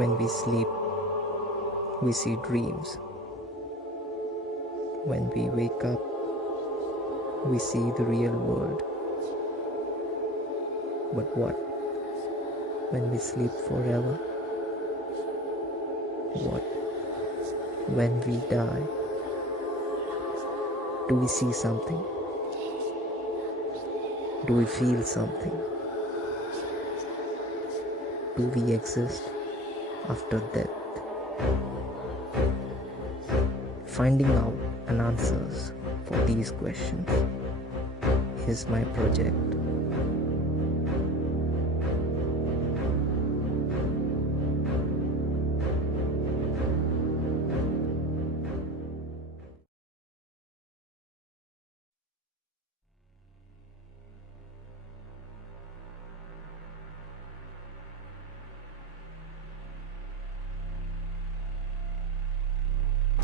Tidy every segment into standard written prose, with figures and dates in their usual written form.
When we sleep, we see dreams. When we wake up, we see the real world. But what when we sleep forever? What when we die? Do we see something? Do we feel something? Do we exist after death? Finding out an answers for these questions is my project.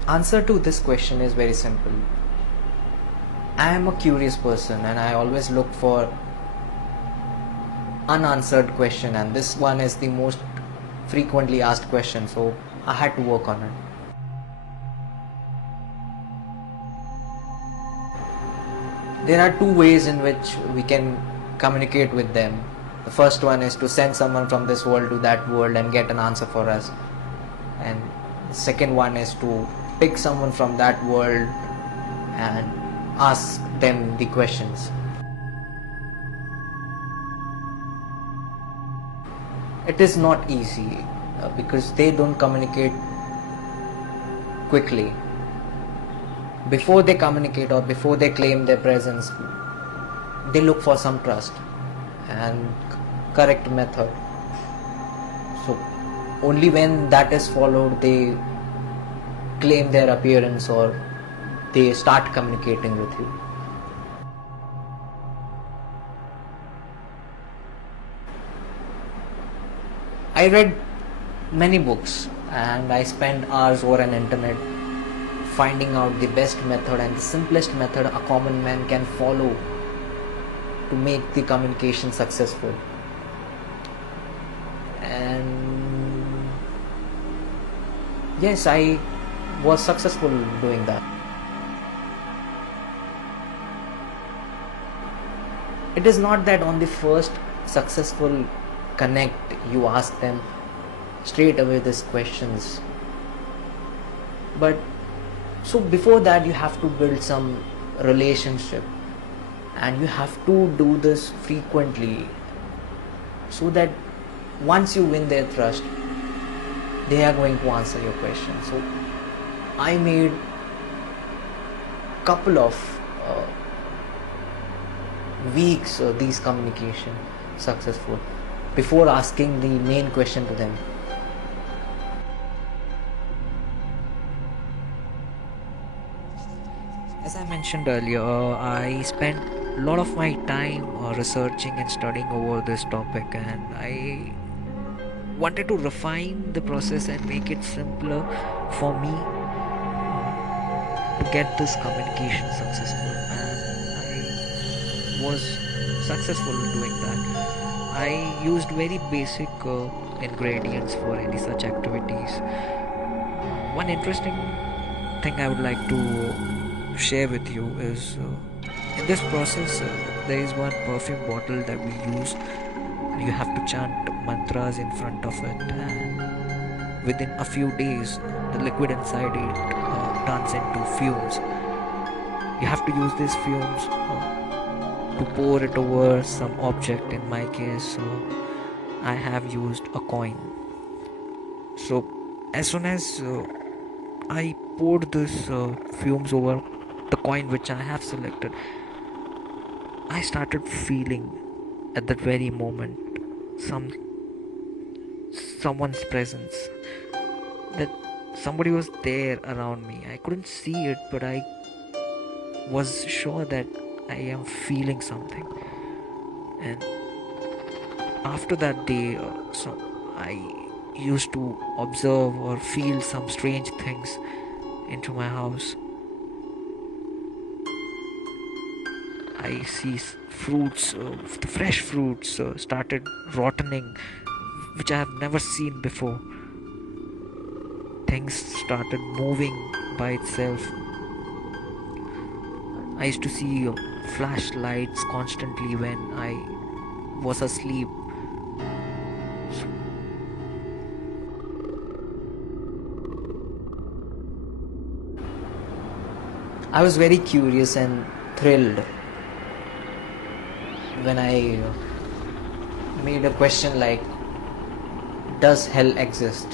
Answer to this question is very simple. I am a curious person and I always look for unanswered question, and this one is the most frequently asked question, so I had to work on it. There are two ways in which we can communicate with them. The first one is to send someone from this world to that world and get an answer for us, and the second one is to pick someone from that world and ask them the questions. It is not easy because they don't communicate quickly. Before they communicate or before they claim their presence, they look for some trust and correct method. So only when that is followed, they claim their appearance or they start communicating with you. I read many books and I spent hours over an internet finding out the best method and the simplest method a common man can follow to make the communication successful. And yes, I was successful doing that. It is not that on the first successful connect you ask them straight away these questions, but so before that you have to build some relationship and you have to do this frequently so that once you win their trust, they are going to answer your question. So I made couple of weeks these communication successful before asking the main question to them. As I mentioned earlier, I spent a lot of my time researching and studying over this topic, and I wanted to refine the process and make it simpler for me to get this communication successful, and I was successful in doing that. I used very basic ingredients for any such activities. One interesting thing I would like to share with you is in this process there is one perfume bottle that we use. You have to chant mantras in front of it, and within a few days the liquid inside it turns into fumes. You have to use these fumes to pour it over some object. In my case, I have used a coin. So as soon as I poured this fumes over the coin which I have selected, I started feeling at that very moment someone's presence, that somebody was there around me. I couldn't see it, but I was sure that I am feeling something. And after that day, so I used to observe or feel some strange things into my house. I see fruits, the fresh fruits started rotting, which I have never seen before. things started moving by itself. I used to see flashlights constantly when I was asleep. So I was very curious and thrilled when I made a question like, does hell exist?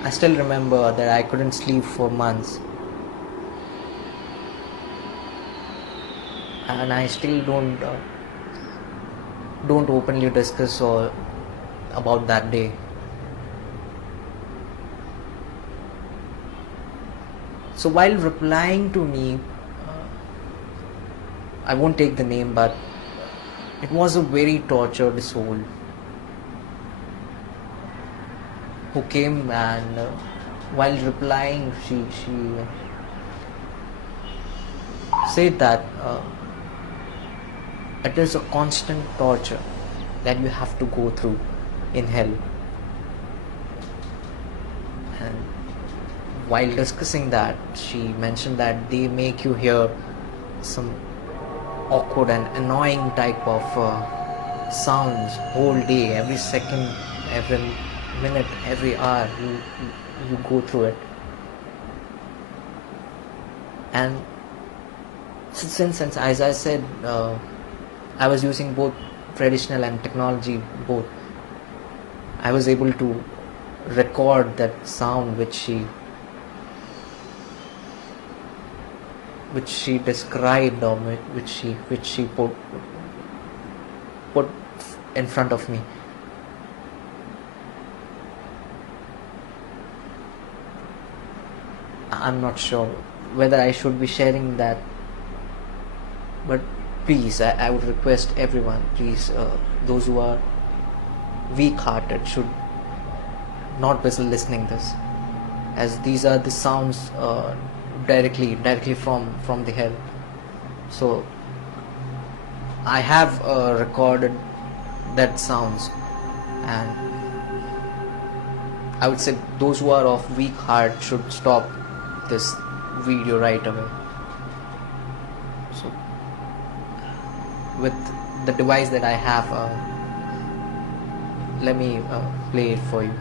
I still remember that I couldn't sleep for months, and I still don't openly discuss or about that day. So while replying to me, I won't take the name, but it was a very tortured soul who came, and while replying, she said that it is a constant torture that you have to go through in hell. And while discussing that, she mentioned that they make you hear some awkward and annoying type of sounds whole day, every second, every minute, every hour. You go through it. And since as I said, I was using both traditional and technology both. I was able to record that sound which she described, or which she put in front of me. I'm not sure whether I should be sharing that, but please, I would request everyone, please, those who are weak-hearted should not be listening this, as these are the sounds directly from the hell. So I have recorded that sounds, and I would say those who are of weak heart should stop this video right away. So with the device that I have, let me play it for you.